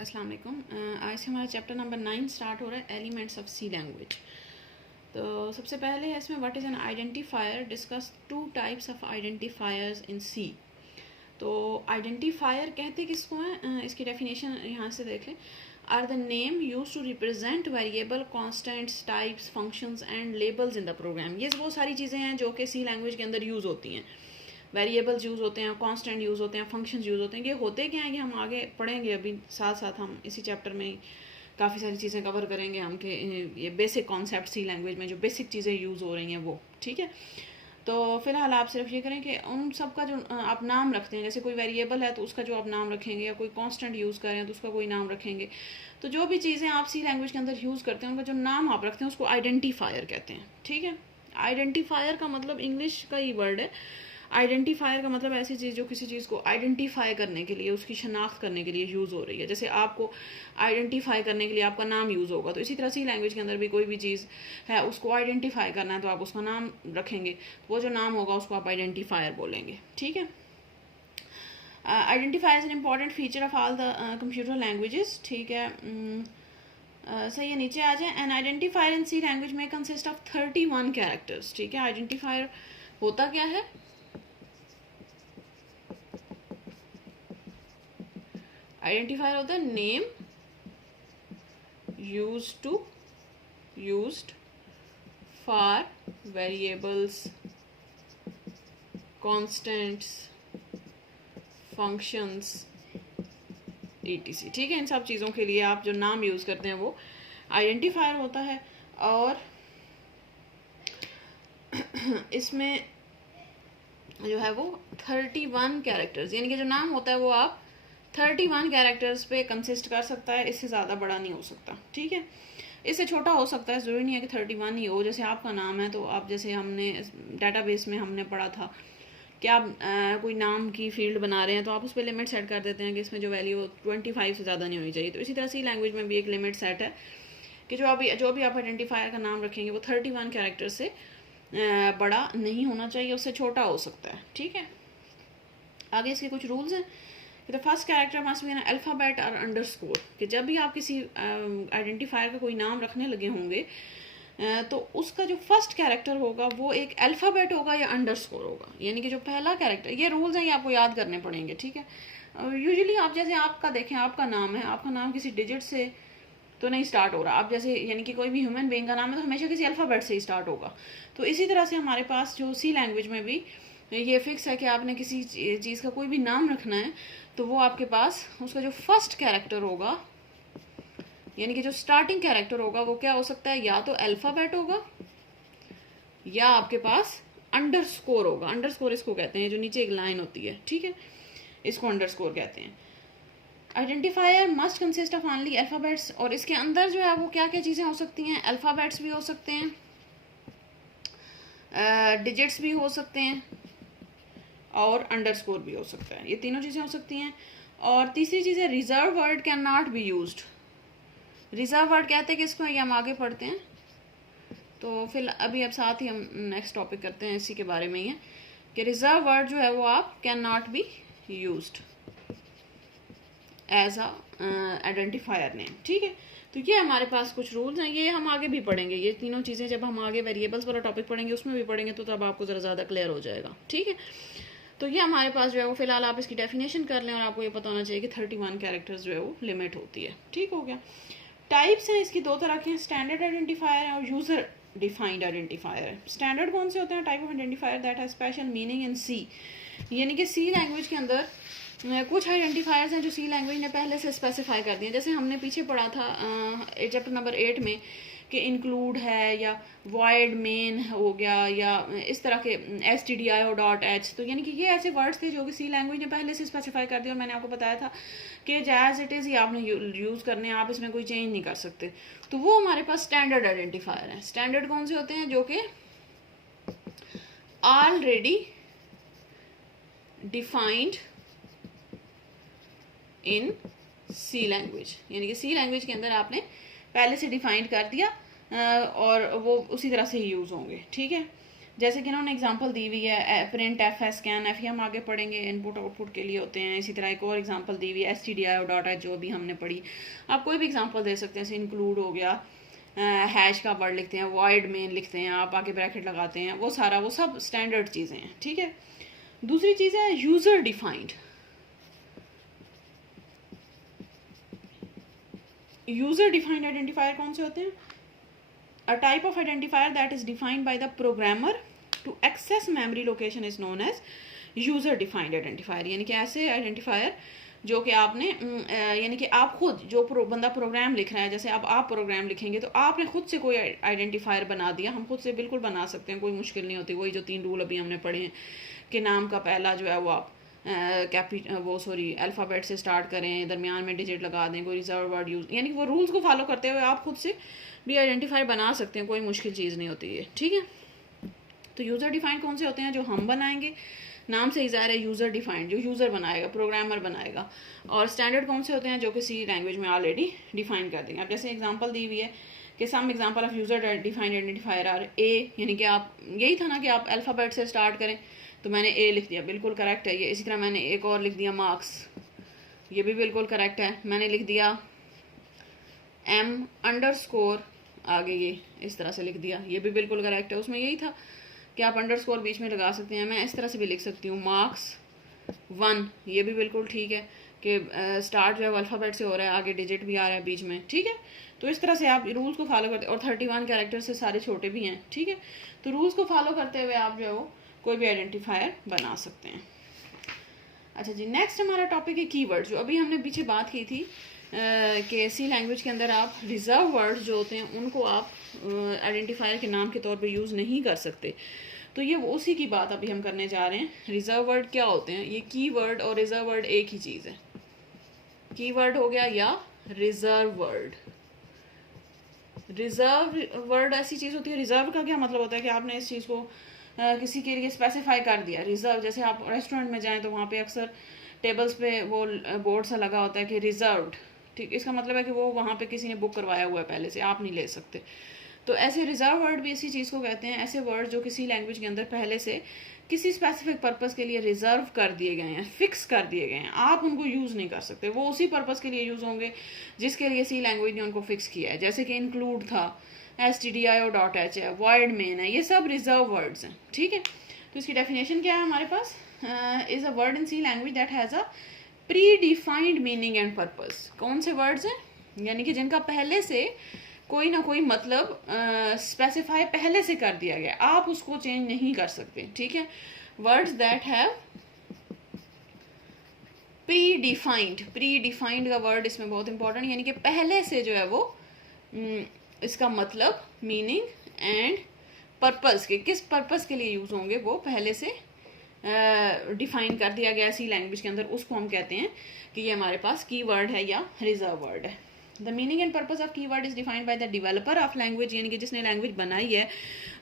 अस्सलाम वालेकुम। आज से हमारा चैप्टर नंबर 9 स्टार्ट हो रहा है, एलिमेंट्स ऑफ सी लैंग्वेज। तो सबसे पहले है इसमें what is an identifier, discuss two types of identifiers in C. तो आइडेंटिफायर कहते किसको हैं, इसकी डेफिनेशन यहाँ से देख लें। Are the name use to represent variable, constants, types, functions and labels in the program. ये वो सारी चीज़ें हैं जो कि सी लैंग्वेज के अंदर यूज़ होती हैं। वेरिएबल्स यूज़ होते हैं, कांस्टेंट यूज़ होते हैं, फंक्शंस यूज़ होते हैं। ये होते क्या हैं, ये हम आगे पढ़ेंगे। अभी साथ साथ हम इसी चैप्टर में काफ़ी सारी चीज़ें कवर करेंगे हम कि ये बेसिक कॉन्सेप्ट सी लैंग्वेज में जो बेसिक चीज़ें यूज़ हो रही हैं वो, ठीक है। तो फिलहाल आप सिर्फ ये करें कि उन सब का जो आप नाम रखते हैं, जैसे कोई वेरिएबल है तो उसका जो आप नाम रखेंगे, या कोई कांस्टेंट यूज़ करें तो उसका कोई नाम रखेंगे। तो जो भी चीज़ें आप सी लैंग्वेज के अंदर यूज़ करते हैं उनका जो नाम आप रखते हैं उसको आइडेंटिफायर कहते हैं, ठीक है। आइडेंटिफायर का मतलब इंग्लिश का ही वर्ड है। आइडेंटिफायर का मतलब ऐसी चीज़ जो किसी चीज़ को आइडेंटिफाई करने के लिए, उसकी शनाख्त करने के लिए यूज़ हो रही है। जैसे आपको आइडेंटिफाई करने के लिए आपका नाम यूज़ होगा, तो इसी तरह सी लैंग्वेज के अंदर भी कोई भी चीज़ है उसको आइडेंटिफाई करना है तो आप उसका नाम रखेंगे। वो जो नाम होगा उसको आप आइडेंटिफायर बोलेंगे, ठीक है। Identifier is an important feature of all the computer languages, ठीक है। सही है, नीचे आ जाए। An identifier in C language में कंसिस्ट ऑफ 31 कैरेक्टर्स, ठीक है। आइडेंटिफायर होता क्या है? आइडेंटिफायर होता है name used for variables, constants, functions, etc, ठीक है। इन सब चीज़ों के लिए आप जो नाम यूज़ करते हैं वो आइडेंटिफायर होता है। और इसमें जो है वो 31 कैरेक्टर्स, यानी कि जो नाम होता है वो आप 31 कैरेक्टर्स पे कंसिस्ट कर सकता है। इससे ज़्यादा बड़ा नहीं हो सकता, ठीक है। इससे छोटा हो सकता है, ज़रूरी नहीं है कि 31 ही हो। जैसे आपका नाम है तो आप, जैसे हमने डेटाबेस में हमने पढ़ा था कि आप कोई नाम की फील्ड बना रहे हैं तो आप उस पर लिमिट सेट कर देते हैं कि इसमें जो वैल्यू 25 से ज़्यादा नहीं होनी चाहिए। तो इसी तरह से लैंग्वेज में भी एक लिमिट सेट है कि जो भी आप आइडेंटिफायर का नाम रखेंगे वो 31 कैरेक्टर से बड़ा नहीं होना चाहिए, उससे छोटा हो सकता है, ठीक है। आगे इसके कुछ रूल्स हैं। The first character must be N alphabet और अंडरस्कोर, कि जब भी आप किसी आइडेंटिफायर का कोई नाम रखने लगे होंगे तो उसका जो फर्स्ट कैरेक्टर होगा वो एक अल्फ़ाबेट होगा या अंडरस्कोर होगा, यानी कि जो पहला कैरेक्टर, ये रूल्स हैं, ये आपको याद करने पड़ेंगे, ठीक है। यूजुअली आप जैसे आपका देखें, आपका नाम है, आपका नाम किसी डिजिट से तो नहीं स्टार्ट हो रहा। आप जैसे, यानी कि कोई भी ह्यूमन बीइंग का नाम है तो हमेशा किसी अल्फ़ाबेट से ही स्टार्ट होगा। तो इसी तरह से हमारे पास जो सी लैंग्वेज में भी ये फिक्स है कि आपने किसी चीज़ का कोई भी नाम रखना है तो वो आपके पास उसका जो फर्स्ट कैरेक्टर होगा, यानी कि जो स्टार्टिंग कैरेक्टर होगा वो क्या हो सकता है, या तो अल्फ़ाबेट होगा या आपके पास अंडरस्कोर होगा। अंडरस्कोर इसको कहते हैं जो नीचे एक लाइन होती है, ठीक है, इसको अंडरस्कोर कहते हैं। Identifier must consist of only alphabets, और इसके अंदर जो है वो क्या क्या चीज़ें हो सकती हैं, अल्फ़ाबेट्स भी हो सकते हैं, डिजिट्स भी हो सकते हैं और अंडरस्कोर भी हो सकता है। ये तीनों चीज़ें हो सकती हैं। और तीसरी चीज़ है reserve word can not be used. Reserve word कहते हैं किसको, ये हम आगे पढ़ते हैं। तो फिर अभी अब साथ ही हम नेक्स्ट टॉपिक करते हैं, इसी के बारे में ही है कि रिजर्व वर्ड जो है वो आप can not be used as a identifier name, ठीक है। तो ये हमारे पास कुछ रूल्स हैं, ये हम आगे भी पढ़ेंगे। ये तीनों चीज़ें जब हम आगे वेरिएबल्स वाला टॉपिक पढ़ेंगे उसमें भी पढ़ेंगे तो तब आपको ज़रा ज़्यादा क्लियर हो जाएगा, ठीक है। तो ये हमारे पास जो है वो फिलहाल आप इसकी डेफिनेशन कर लें और आपको ये पता होना चाहिए कि 31 कैरेक्टर्स जो है वो लिमिट होती है, ठीक हो गया। टाइप्स हैं इसकी दो तरह के हैं, स्टैंडर्ड आइडेंटिफायर है और यूज़र डिफाइंड आइडेंटिफायर है। स्टैंडर्ड कौन से होते हैं? Type of identifier that has special meaning in C, यानी कि सी लैंग्वेज के अंदर कुछ आइडेंटिफायर्स हैं जो सी लैंग्वेज ने पहले से स्पेसिफाई कर दिए। जैसे हमने पीछे पढ़ा था चैप्टर नंबर 8 में कि इंक्लूड है या वॉइड मेन हो गया या इस तरह के stdio.h, तो यानी कि ये ऐसे वर्ड्स थे जो कि सी लैंग्वेज ने पहले से स्पेसिफाई कर दिया और मैंने आपको बताया था कि जैज इट इज़ ही आपने यूज़ करने हैं, आप इसमें कोई चेंज नहीं कर सकते। तो वो हमारे पास स्टैंडर्ड आइडेंटिफायर है। स्टैंडर्ड कौन से होते हैं? जो कि already defined in C language, यानी कि सी लैंग्वेज के अंदर आपने पहले से डिफाइंड कर दिया और वो उसी तरह से ही यूज़ होंगे, ठीक है। जैसे कि इन्होंने एग्जांपल दी हुई है प्रिंट एफ है, स्कैन एफ, ये हम आगे पढ़ेंगे, इनपुट आउटपुट के लिए होते हैं। इसी तरह एक और एग्जांपल दी हुई है stdio डॉट एच, जो भी हमने पढ़ी। आप कोई भी एग्जांपल दे सकते हैं, जैसे इंक्लूड हो गया, हैश का वर्ड लिखते हैं, वॉइड मेन लिखते हैं, आप आगे ब्रैकेट लगाते हैं, वो सारा वो सब स्टैंडर्ड चीज़ें हैं, ठीक है। दूसरी चीज़ है user defined. User defined identifier कौन से होते हैं? A type of identifier that is defined by the programmer to access memory location is known as user defined identifier। यानी कि ऐसे आइडेंटिफायर जो कि आपने यानी कि आप खुद जो बंदा प्रोग्राम लिख रहा है, जैसे अब आप प्रोग्राम लिखेंगे तो आपने खुद से कोई आइडेंटिफायर बना दिया, हम खुद से बिल्कुल बना सकते हैं, कोई मुश्किल नहीं होती। वही जो 3 रूल अभी हमने पढ़े हैं कि नाम का पहला जो है वो आप अल्फ़ाबेट से स्टार्ट करें, दरमियान में डिजिट लगा दें, कोई रिजर्व वर्ड यूज़, यानी कि वो रूल्स को फॉलो करते हुए आप खुद से भी आइडेंटिफायर बना सकते हैं, कोई मुश्किल चीज़ नहीं होती है, ठीक है। तो यूज़र डिफाइंड कौन से होते हैं? जो हम बनाएंगे, नाम से ही ज़ाहिर है यूज़र डिफाइंड, जो यूज़र बनाएगा, प्रोग्रामर बनाएगा। और स्टैंडर्ड कौन से होते हैं? जो किसी लैंग्वेज में ऑलरेडी डिफाइन कर देंगे। अब जैसे एग्जांपल दी हुई है कि some example of user defined identifier are a, यानी कि आप यही था ना कि आप अल्फ़ाबेट से स्टार्ट करें, तो मैंने ए लिख दिया, बिल्कुल करेक्ट है ये। इसी तरह मैंने एक और लिख दिया मार्क्स, ये भी बिल्कुल करेक्ट है। मैंने लिख दिया M_, आगे ये इस तरह से लिख दिया, ये भी बिल्कुल करेक्ट है। उसमें यही था कि आप अंडरस्कोर बीच में लगा सकते हैं, मैं इस तरह से भी लिख सकती हूँ marks1, ये भी बिल्कुल ठीक है कि स्टार्ट जो है अल्फ़ाबेट से हो रहा है, आगे डिजिट भी आ रहा है बीच में, ठीक है। तो इस तरह से आप रूल्स को फॉलो करते हैं, और 31 कैरेक्टर से सारे छोटे भी हैं, ठीक है। तो रूल्स को फॉलो करते हुए आप जो है वो कोई भी आइडेंटिफायर बना सकते हैं। अच्छा जी, नेक्स्ट हमारा टॉपिक है कीवर्ड। जो अभी हमने पीछे बात की थी कि सी लैंग्वेज के अंदर आप रिजर्व वर्ड्स जो होते हैं उनको आप आइडेंटिफायर के नाम के तौर पे यूज़ नहीं कर सकते। तो ये उसी की बात अभी हम करने जा रहे हैं। रिजर्व वर्ड क्या होते हैं? ये कीवर्ड और रिजर्व वर्ड एक ही चीज़ है। कीवर्ड हो गया या रिजर्व वर्ड। रिजर्व वर्ड ऐसी चीज़ होती है, रिजर्व का क्या मतलब होता है कि आपने इस चीज़ को किसी के लिए स्पेसिफाई कर दिया। रिजर्व, जैसे आप रेस्टोरेंट में जाएं तो वहाँ पे अक्सर टेबल्स पे वो बोर्ड सा लगा होता है कि रिजर्व्ड, ठीक। इसका मतलब है कि वो वहाँ पे किसी ने बुक करवाया हुआ है पहले से, आप नहीं ले सकते। तो ऐसे रिजर्व वर्ड भी इसी चीज़ को कहते हैं, ऐसे वर्ड जो किसी लैंग्वेज के अंदर पहले से किसी स्पेसिफिक पर्पस के लिए रिजर्व कर दिए गए हैं, फिक्स कर दिए गए हैं, आप उनको यूज़ नहीं कर सकते। वो उसी पर्पस के लिए यूज़ होंगे जिसके लिए सी लैंग्वेज ने उनको फिक्स किया है। जैसे कि इंक्लूड था, stdio डॉट एच है, वॉइड मेन है, ये सब रिजर्व वर्ड्स हैं, ठीक है। तो इसकी डेफिनेशन क्या है हमारे पास? Is a word in C language that has a predefined meaning and purpose. कौन से वर्ड्स हैं? यानी कि जिनका पहले से कोई ना कोई मतलब स्पेसिफाई पहले से कर दिया गया, आप उसको चेंज नहीं कर सकते, ठीक है। Words that have pre defined का वर्ड इसमें बहुत इंपॉर्टेंट, यानी कि पहले से जो है वो इसका मतलब, मीनिंग एंड पर्पस के, किस पर्पस के लिए यूज़ होंगे वो पहले से डिफाइन कर दिया गया सी लैंग्वेज के अंदर, उसको हम कहते हैं कि ये हमारे पास कीवर्ड है या रिजर्व वर्ड है। The meaning and purpose of keyword is defined by the developer of language, यानी कि जिसने लैंग्वेज बनाई है,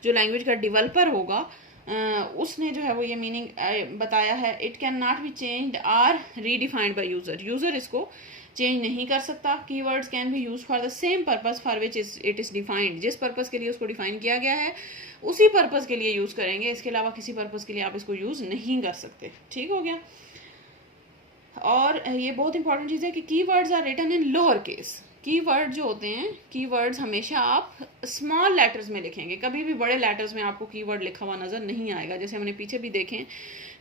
जो लैंग्वेज का डेवलपर होगा, उसने जो है वो ये मीनिंग बताया है। It can not be changed or redefined by user, user इसको चेंज नहीं कर सकता। Keywords can be use for the same purpose for which it is defined, जिस पर्पस के लिए उसको डिफाइन किया गया है उसी पर्पस के लिए यूज करेंगे, इसके अलावा किसी पर्पस के लिए आप इसको यूज नहीं कर सकते, ठीक हो गया। और ये बहुत इंपॉर्टेंट चीज़ है कि keywords are written in lower case. Keyword जो होते हैं, कीवर्ड्स हमेशा आप स्मॉल लेटर्स में लिखेंगे, कभी भी बड़े लेटर्स में आपको कीवर्ड लिखा हुआ नज़र नहीं आएगा। जैसे हमने पीछे भी देखें,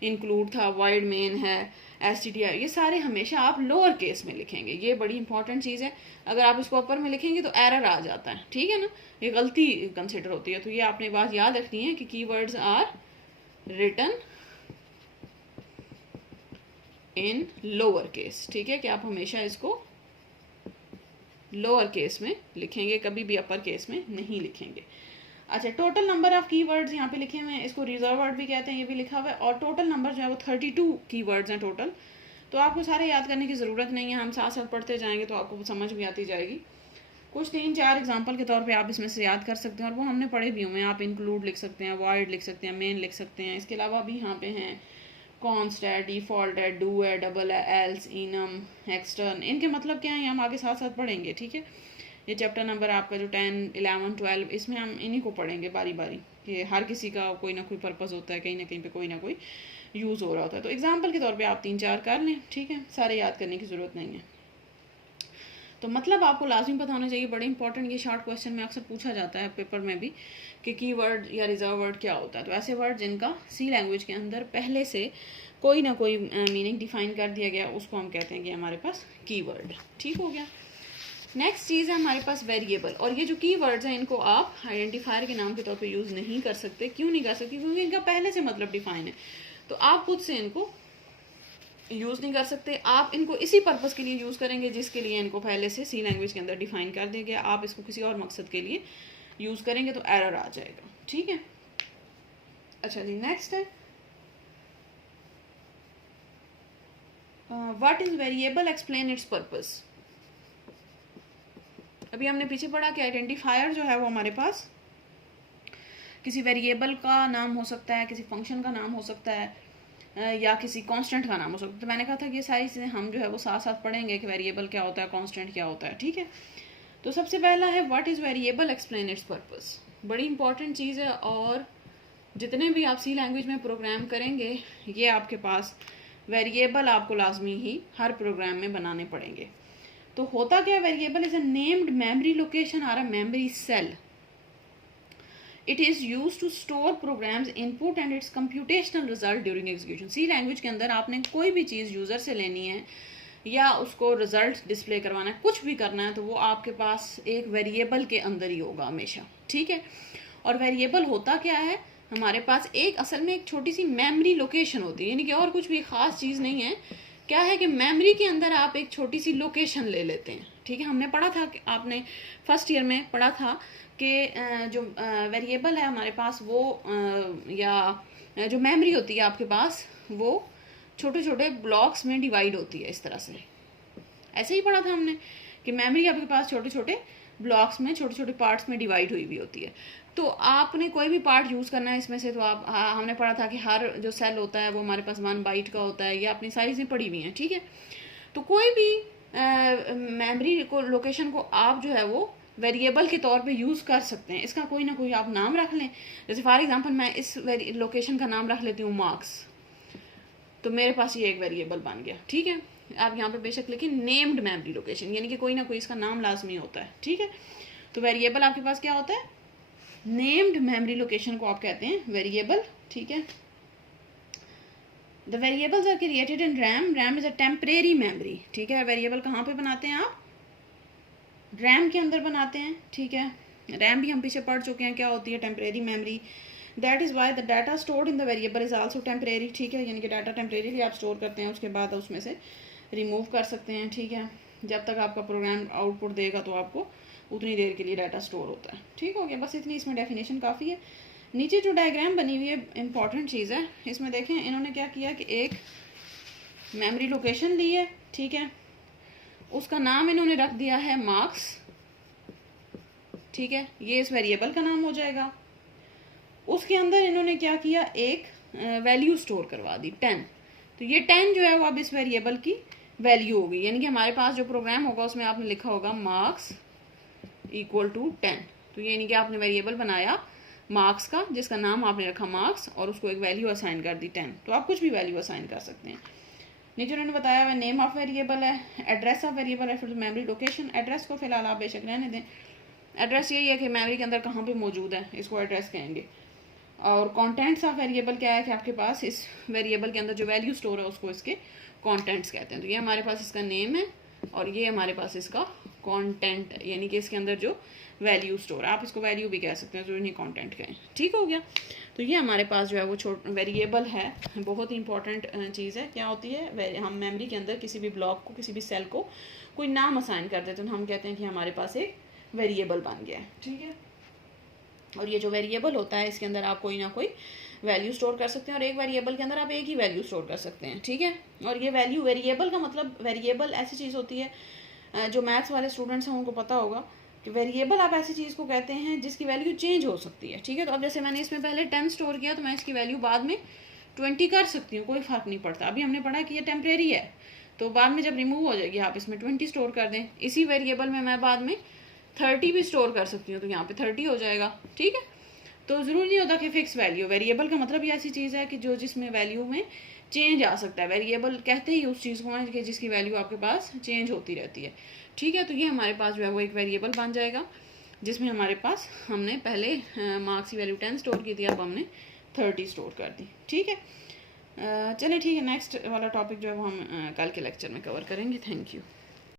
इंक्लूड था, वॉइड मेन है, stdio, ये सारे हमेशा आप लोअर केस में लिखेंगे। ये बड़ी इंपॉर्टेंट चीज़ है। अगर आप इसको अपर में लिखेंगे तो एरर आ जाता है, ठीक है ना, ये गलती कंसिडर होती है। तो ये आपने बात याद रखनी है कि keywords are written in lower case, ठीक है, कि आप हमेशा इसको लोअर केस में लिखेंगे, कभी भी अपर केस में नहीं लिखेंगे। अच्छा, टोटल नंबर ऑफ कीवर्ड्स यहाँ पे लिखे हुए हैं, इसको रिजर्व वर्ड भी कहते हैं, ये भी लिखा हुआ है। और टोटल नंबर जो है वो 32 कीवर्ड्स हैं टोटल। तो आपको सारे याद करने की ज़रूरत नहीं है, हम साथ साथ पढ़ते जाएंगे तो आपको समझ भी आती जाएगी। कुछ 3-4 एग्जाम्पल के तौर पे आप इसमें से याद कर सकते हैं, और वो हमने पढ़े भी हुए हैं। आप इंक्लूड लिख सकते हैं, वॉइड लिख सकते हैं, मेन लिख सकते हैं। इसके अलावा भी यहाँ पे हैं कॉन्स्ट है, डिफ़ॉल्ट है, डू है, डबल है, एल्स, इनम, एक्सटर्न, इनके मतलब क्या है हम आगे साथ साथ पढ़ेंगे, ठीक है। ये चैप्टर नंबर आपका जो 10, 11, 12, इसमें हम इन्हीं को पढ़ेंगे बारी बारी। कि हर किसी का कोई ना कोई पर्पस होता है, कहीं ना कहीं पे कोई ना कोई यूज़ हो रहा होता है। तो एग्जाम्पल के तौर पे आप 3-4 कर लें, ठीक है, सारे याद करने की ज़रूरत नहीं है। तो मतलब आपको लाजमी पता होना चाहिए, बड़े इंपॉर्टेंट, ये शॉर्ट क्वेश्चन में अक्सर पूछा जाता है पेपर में भी कि कीवर्ड या रिजर्व वर्ड क्या होता है। तो ऐसे वर्ड जिनका सी लैंग्वेज के अंदर पहले से कोई ना कोई मीनिंग डिफाइन कर दिया गया, उसको हम कहते हैं कि हमारे पास कीवर्ड। ठीक हो गया। नेक्स्ट चीज़ है हमारे पास वेरिएबल। और ये जो कीवर्ड्स हैं इनको आप आइडेंटिफायर के नाम के तौर पे यूज़ नहीं कर सकते। क्यों नहीं कर सकते? क्योंकि इनका पहले से मतलब डिफाइन है, तो आप खुद से इनको यूज़ नहीं कर सकते। आप इनको इसी पर्पस के लिए यूज़ करेंगे जिसके लिए इनको पहले से सी लैंग्वेज के अंदर डिफाइन कर दिया गया। आप इसको किसी और मकसद के लिए यूज़ करेंगे तो एरर आ जाएगा। ठीक है, अच्छा जी, नेक्स्ट है what is variable, explain it's purpose. अभी हमने पीछे पढ़ा कि आइडेंटिफायर जो है वो हमारे पास किसी वेरिएबल का नाम हो सकता है, किसी फंक्शन का नाम हो सकता है, या किसी कांस्टेंट का नाम हो सकता है। तो मैंने कहा था कि ये सारी चीज़ें हम जो है वो साथ साथ पढ़ेंगे कि वेरिएबल क्या होता है, कांस्टेंट क्या होता है। ठीक है, तो सबसे पहला है what is variable, explain it's purpose. बड़ी इंपॉर्टेंट चीज़ है, और जितने भी आप सी लैंग्वेज में प्रोग्राम करेंगे ये आपके पास वेरिएबल आपको लाजमी ही हर प्रोग्राम में बनाने पड़ेंगे। तो होता क्या, variable is a named memory location और a memory cell. It is use to store programs input and its computational result during execution. C language के अंदर आपने कोई भी चीज़ यूज़र से लेनी है या उसको रिजल्ट डिस्प्ले करवाना है, कुछ भी करना है, तो वो आपके पास एक वेरिएबल के अंदर ही होगा हमेशा। ठीक है, और वेरिएबल होता क्या है, हमारे पास एक असल में एक छोटी सी मेमोरी लोकेशन होती है, यानी कि और कुछ भी खास चीज़ नहीं है। क्या है कि मेमोरी के अंदर आप एक छोटी सी लोकेशन ले लेते हैं। ठीक है, हमने पढ़ा था कि आपने फर्स्ट ईयर में पढ़ा था कि जो वेरिएबल है हमारे पास वो या जो मेमोरी होती है आपके पास वो छोटे छोटे ब्लॉक्स में डिवाइड होती है। इस तरह से ऐसे ही पढ़ा था हमने कि मेमोरी आपके पास छोटे छोटे ब्लॉक्स में, छोटे छोटे पार्ट्स में डिवाइड हुई भी होती है। तो आपने कोई भी पार्ट यूज़ करना है इसमें से, तो आप हमने पढ़ा था कि हर जो सेल होता है वो हमारे पास 1 बाइट का होता है, ये अपनी सारी चीज़ें पढ़ी हुई हैं। ठीक है, तो कोई भी मेमोरी को लोकेशन को आप जो है वो वेरिएबल के तौर पे यूज़ कर सकते हैं। इसका कोई ना कोई आप नाम रख लें। जैसे फॉर एग्जांपल मैं इस लोकेशन का नाम रख लेती हूँ मार्क्स, तो मेरे पास ये एक वेरिएबल बन गया। ठीक है, आप यहाँ पे बेशक लिखिए नेम्ड मेमोरी लोकेशन, यानी कि कोई ना कोई इसका नाम लाजमी होता है। ठीक है, तो वेरिएबल आपके पास क्या होता है, नेम्ड मेमोरी लोकेशन को आप कहते हैं वेरिएबल। ठीक है, the variables are created in RAM, RAM is a temporary memory. ठीक है, वेरिएबल कहाँ पे बनाते हैं आप, रैम के अंदर बनाते हैं। ठीक है, रैम भी हम पीछे पढ़ चुके हैं क्या होती है, temporary memory. That is why the data stored in the variable is also temporary. ठीक है, यानी कि डाटा टेम्परेरीली आप स्टोर करते हैं, उसके बाद उसमें से रिमूव कर सकते हैं। ठीक है, जब तक आपका प्रोग्राम आउटपुट देगा तो आपको उतनी देर के लिए डाटा स्टोर होता है। ठीक हो गया, बस इतनी इसमें डेफिनेशन काफ़ी है। नीचे जो डायग्राम बनी हुई है इंपॉर्टेंट चीज़ है, इसमें देखें इन्होंने क्या किया कि एक मेमोरी लोकेशन ली है। ठीक है, उसका नाम इन्होंने रख दिया है मार्क्स। ठीक है, ये इस वेरिएबल का नाम हो जाएगा। उसके अंदर इन्होंने क्या किया, एक वैल्यू स्टोर करवा दी 10। तो ये 10 जो है वो अब इस वेरिएबल की वैल्यू होगी, यानी कि हमारे पास जो प्रोग्राम होगा उसमें आपने लिखा होगा मार्क्स इक्वल टू 10। तो ये यानी कि आपने वेरिएबल बनाया मार्क्स का जिसका नाम आपने रखा मार्क्स और उसको एक वैल्यू असाइन कर दी 10। तो आप कुछ भी वैल्यू असाइन कर सकते हैं। नीचे उन्होंने बताया हुआ नेम ऑफ वेरिएबल है, एड्रेस ऑफ वेरिएबल है, फिर मेमोरी लोकेशन। एड्रेस को फिलहाल आप बेशक रहने दें, एड्रेस यही है कि मेमोरी के अंदर कहाँ पे मौजूद है, इसको एड्रेस कहेंगे। और कंटेंट्स ऑफ वेरिएबल क्या है कि आपके पास इस वेरिएबल के अंदर जो वैल्यू स्टोर है उसको इसके कंटेंट्स कहते हैं। तो ये हमारे पास इसका नेम है और ये हमारे पास इसका कंटेंट, यानी कि इसके अंदर जो वैल्यू स्टोर है, आप इसको वैल्यू भी कह सकते हैं, जो इन्हीं कंटेंट कहें। ठीक हो गया, तो ये हमारे पास जो है वो वेरिएबल है। बहुत ही इंपॉर्टेंट चीज़ है। क्या होती है, हम मेमोरी के अंदर किसी भी ब्लॉक को, किसी भी सेल को कोई नाम असाइन कर देते हैं, तो हम कहते हैं कि हमारे पास एक वेरिएबल बन गया है। ठीक है, और ये जो वेरिएबल होता है इसके अंदर आप कोई ना कोई वैल्यू स्टोर कर सकते हैं, और एक वेरिएबल के अंदर आप एक ही वैल्यू स्टोर कर सकते हैं। ठीक है, और ये वैल्यू, वेरिएबल का मतलब, वेरिएबल ऐसी चीज़ होती है, जो मैथ्स वाले स्टूडेंट्स हैं उनको पता होगा कि वेरिएबल आप ऐसी चीज़ को कहते हैं जिसकी वैल्यू चेंज हो सकती है। ठीक है, तो अब जैसे मैंने इसमें पहले 10 स्टोर किया तो मैं इसकी वैल्यू बाद में 20 कर सकती हूँ, कोई फ़र्क नहीं पड़ता। अभी हमने पढ़ा कि ये टेम्परेरी है, तो बाद में जब रिमूव हो जाएगी आप इसमें 20 स्टोर कर दें। इसी वेरिएबल में मैं बाद में 30 भी स्टोर कर सकती हूँ, तो यहाँ पे 30 हो जाएगा। ठीक है, तो ज़रूरी नहीं होता कि फ़िक्स वैल्यू। वेरिएबल का मतलब ये ऐसी चीज़ है कि जो जिसमें वैल्यू में चेंज आ सकता है। वेरिएबल कहते ही उस चीज़ को है कि जिसकी वैल्यू आपके पास चेंज होती रहती है, ठीक है। तो ये हमारे पास जो है वो एक वेरिएबल बन जाएगा, जिसमें हमारे पास हमने पहले मार्क्स की वैल्यू 10 स्टोर की थी, अब हमने 30 स्टोर कर दी, ठीक है। चलिए ठीक है, नेक्स्ट वाला टॉपिक जो है वो हम कल के लेक्चर में कवर करेंगे। Thank you.